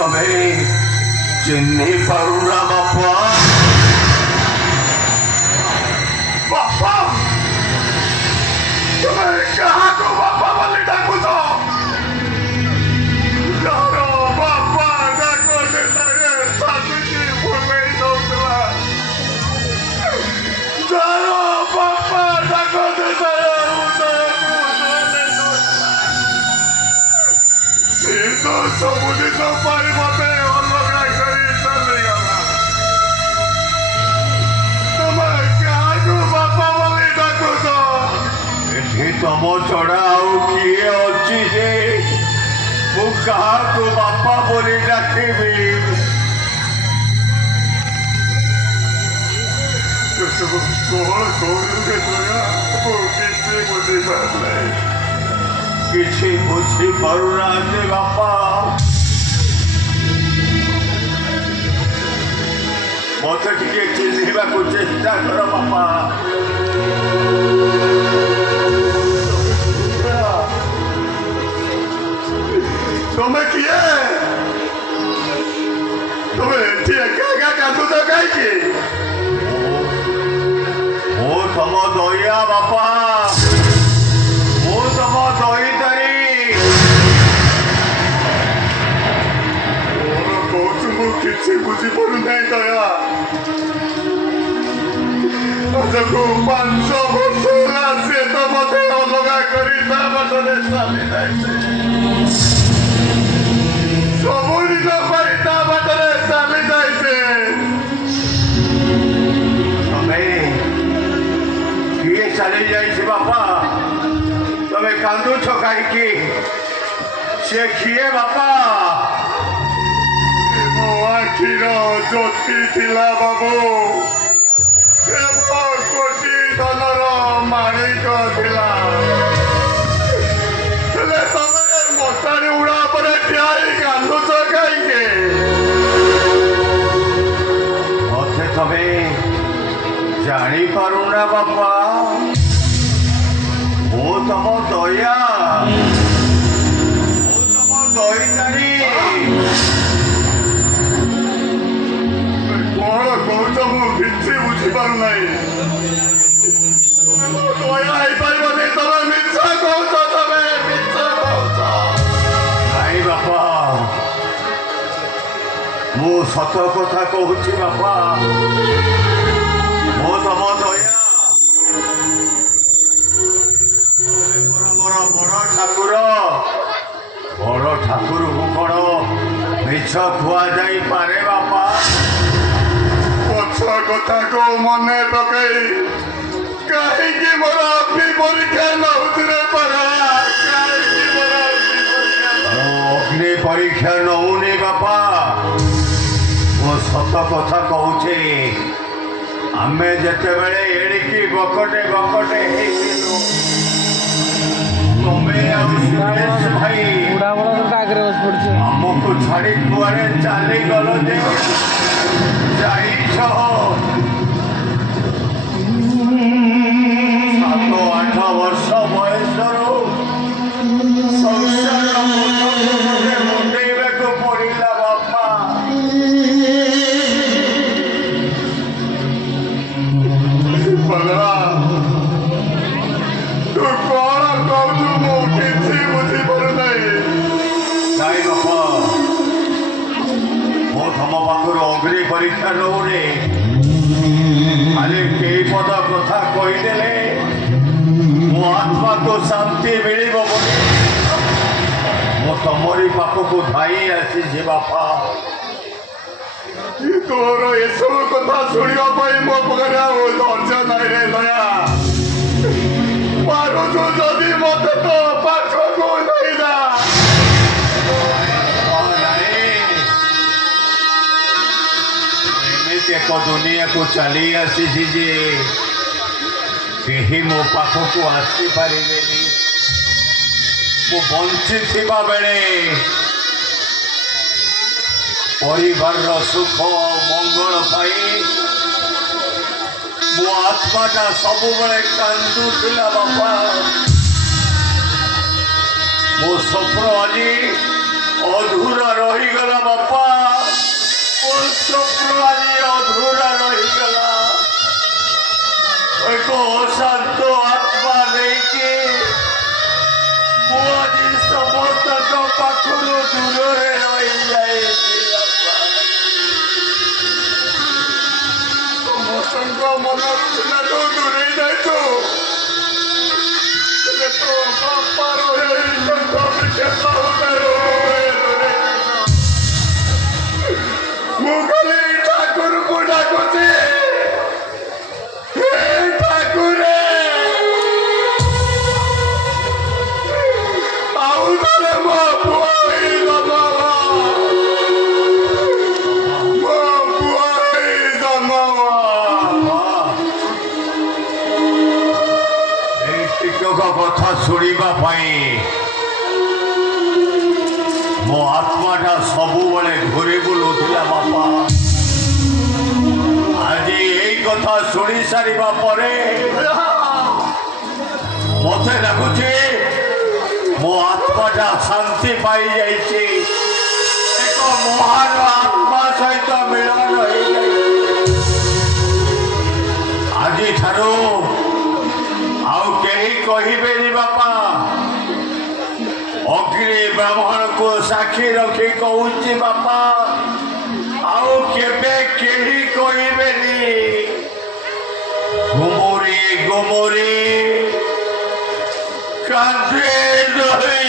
ତମେ ଚିହ୍ନି ପାରୁନା ବାପା? ବାପା ତମେ କାହାକୁ ବାପା ବୋଲି ଡାକୁଛ? ଯାହାର ବାପା ଡାକ ଯେତେବେଳେ ସାଥୀକି ଭୁଲେଇ ଦଉଥିଲା, ଯାହାର ବାପା ଡାକ ଯେତେବେଳେ ହୃଦୟକୁ ଭୁଲେଇ ଦଉଥିଲା, ସେ ତ ସବୁଦିନ ପାଇଁ ମତେ ଅଲଗା କରି ଚାଲିଗଲା। ତମେ କାହାକୁ ବାପା ବୋଲି ଡାକୁଛ? ଏଠି ତମ ଛଡା ଆଉ କିଏ ଅଛି ଯେ ମୁଁ କାହାକୁ ବାପା ବୋଲି ଡାକିବି? କଣ କରୁଛେ ଦୟା? ମୁଁ କିଛି ବୁଝିପାରିନାହିଁ। କିଛି ବୁଝିପାରୁନାହାନ୍ତି ବାପା? ମତେ ଟିକେ ଚିହ୍ନିବାକୁ ଚେଷ୍ଟା କର ବାପା। ତମେ କିଏ? ତମେ ଏଠି ଏକା ଏକା କାନ୍ଦୁଛ କାହିଁକି? ମୁଁ ତମ ଦୟା ବାପା, ମୁଁ ତମ ଦଇତାରି। କଣ କହୁଛୁ ମୁଁ କିଛି ବୁଝିପାରୁନାହିଁ ଦୟା। ଆଜକୁ 5 ବର୍ଷ ହେଲା ସେ ତ ମତେ ଅଲଗା କରି ତା ବାଟରେ ଚାଲି ଯାଇଛି। ସବୁ ନିଜ ପାଇଁ ତା ବାଟରେ ଚାଲି ଯାଇଛି। ତମେ କିଏ ଚାଲି ଯାଇଛି ବାପା? ତମେ କାନ୍ଦୁଛ କାହିଁକି? ସେ କିଏ ବାପା? ମୋ ଆଖିର ଜ୍ୟୋତି ଥିଲା ବାବୁ। ସେ ମୋ କୋଟି ଧନର ମାଳିକ ଥିଲା। ହେଲେ ତମେ ମଶାଣି ଉଡ଼ା ଉପରେ ଠିଆ ହେଇ କାନ୍ଦୁଛ କାହିଁକି? ମତେ ତମେ ଜାଣିପାରୁନା ବାପା? ମୁଁ ତମ ଦୟା, ମୁଁ ତମ ଦଇତାରି। କଣ କହୁଛ ମୁଁ କିଛି ବୁଝିପାରୁନାହିଁ। ଦୟା ହେଇପାରିବନି। ତମେ ମିଛ କହୁଛ, ତମେ ମିଛ କହୁଛ। ନାଇଁ ବାପା, ମୁଁ ସତ କଥା କହୁଛି ବାପା। ମୁଁ ତମ ଦୟା, ବଡ଼ ଠାକୁର। ବଡ଼ ଠାକୁରକୁ କଣ ମିଛ କୁହାଯାଇପାରେ ବାପା? ପଛ କଥାକୁ ମନେ ପକେଇ କାହିଁକି ମୋର ଅଗ୍ନି ପରୀକ୍ଷା ନଉଛି ରେ ପାରା? କାହିଁକି ମୋର ଅଗ୍ନି ପରୀକ୍ଷା ନଉନି ବାପା? ମୁଁ ସତ କଥା କହୁଛି। ଆମେ ଯେତେବେଳେ ଏଣିକି ବକଟେ ବକଟେ ହେଇଥିଲୁ, ତମେ ଆଉ ସୁରେଶ ଭାଇ ଆମକୁ ଛାଡ଼ି କୁଆଡ଼େ ଚାଲିଗଲ ଯେ? ଯାଇଛ 7-8 ବର୍ଷ ବୟସରୁ ସଂସାର ମୁଣ୍ଡେଇବାକୁ ପଡ଼ିଲା ବାପା। ତୁ କଣ କହୁଛୁ ମୁଁ କିଛି ବୁଝିପାରୁନାହିଁ। ନାଇଁ ବାପା, ମୁଁ ତମ ପାଖରୁ ଅଗ୍ନି ପରୀକ୍ଷା ନଉନି। ଖାଲି କେଇ ପଦ କଥା କହିଦେଲେ ମୋ ଆତ୍ମାକୁ ଶାନ୍ତି ମିଳିବ ବୋଲି ମୁଁ ତମରି ପାଖକୁ ଧାଇଁ ଆସିଛି ବାପା। ତୋର ଏସବୁ କଥା ଶୁଣିବା ପାଇଁ ମୋ ପାଖରେ ଆଉ ଧୈର୍ଯ୍ୟ ନାହିଁ ରେ ଦୟା। ପାରୁଛୁ ଯଦି ମତେ ତ ପାଖକୁ ନେଇଯା। ଏମିତି ଏକ ଦୁନିଆକୁ ଚାଲି ଆସିଛି ଯେ କେହି ମୋ ପାଖକୁ ଆସିପାରିବେନି। ମୁଁ ବଞ୍ଚିଥିବା ବେଳେ ପରିବାରର ସୁଖ ମଙ୍ଗଳ ପାଇଁ ମୋ ଆତ୍ମାଟା ସବୁବେଳେ କାନ୍ଦୁଥିଲା ବାପା। ମୋ ସ୍ୱପ୍ନ ଆଜି ଅଧୁରା ରହିଗଲା ବାପା, ମୋ ସ୍ୱପ୍ନ ଆଜି ଅଧୁରା ରହିଗଲା। ଏକ ଅଶାନ୍ତ ଆତ୍ମା ନେଇକି ମୁଁ ଆଜି ସମସ୍ତଙ୍କ ପାଖରୁ ଦୂରରେ ରହିଯାଇଛି ବାପା। ସମସ୍ତଙ୍କ ମନ ଥିଲା ତୁ ଦୂରେଇ ଯାଇଛୁ, ହେଲେ ତୋ ବାପାର ମୁଁ ଖାଲି ଠାକୁରଙ୍କୁ ଡାକୁଛି, ହେ ଠାକୁରେ ଆଉ ଥରେ ମୋ ପୁଅ ହେଇ ଜନ୍ମ ହ, ମୋ ପୁଅ ହେଇ ଜନ୍ମ ହ। এই ଟିକକ କଥା ଶୁଣିବା ପାଇଁ ମୋ ଆତ୍ମାଟା ସବୁବେଳେ ଘୁରି ବୁଲୁଥିଲା ବାପା। ଆଜି ଏଇ କଥା ଶୁଣି ସାରିବା ପରେ ମତେ ଲାଗୁଛି ମୋ ଆତ୍ମାଟା ଶାନ୍ତି ପାଇଯାଇଛି, ଏକ ମହାନ ଆତ୍ମା ସହିତ ମିଳନ ହେଇଯାଇଛି। ଆଜିଠାରୁ ଆଉ କେହି କହିବେନି ବାପା, ଅଗ୍ନି ବ୍ରାହ୍ମଣକୁ ସାକ୍ଷୀ ରଖି କହୁଛି ବାପା, ଆଉ କେବେ କେହି କହିବେନି ଗୁମୁରି ଗୁମୁରି କାନ୍ଦେ ରହି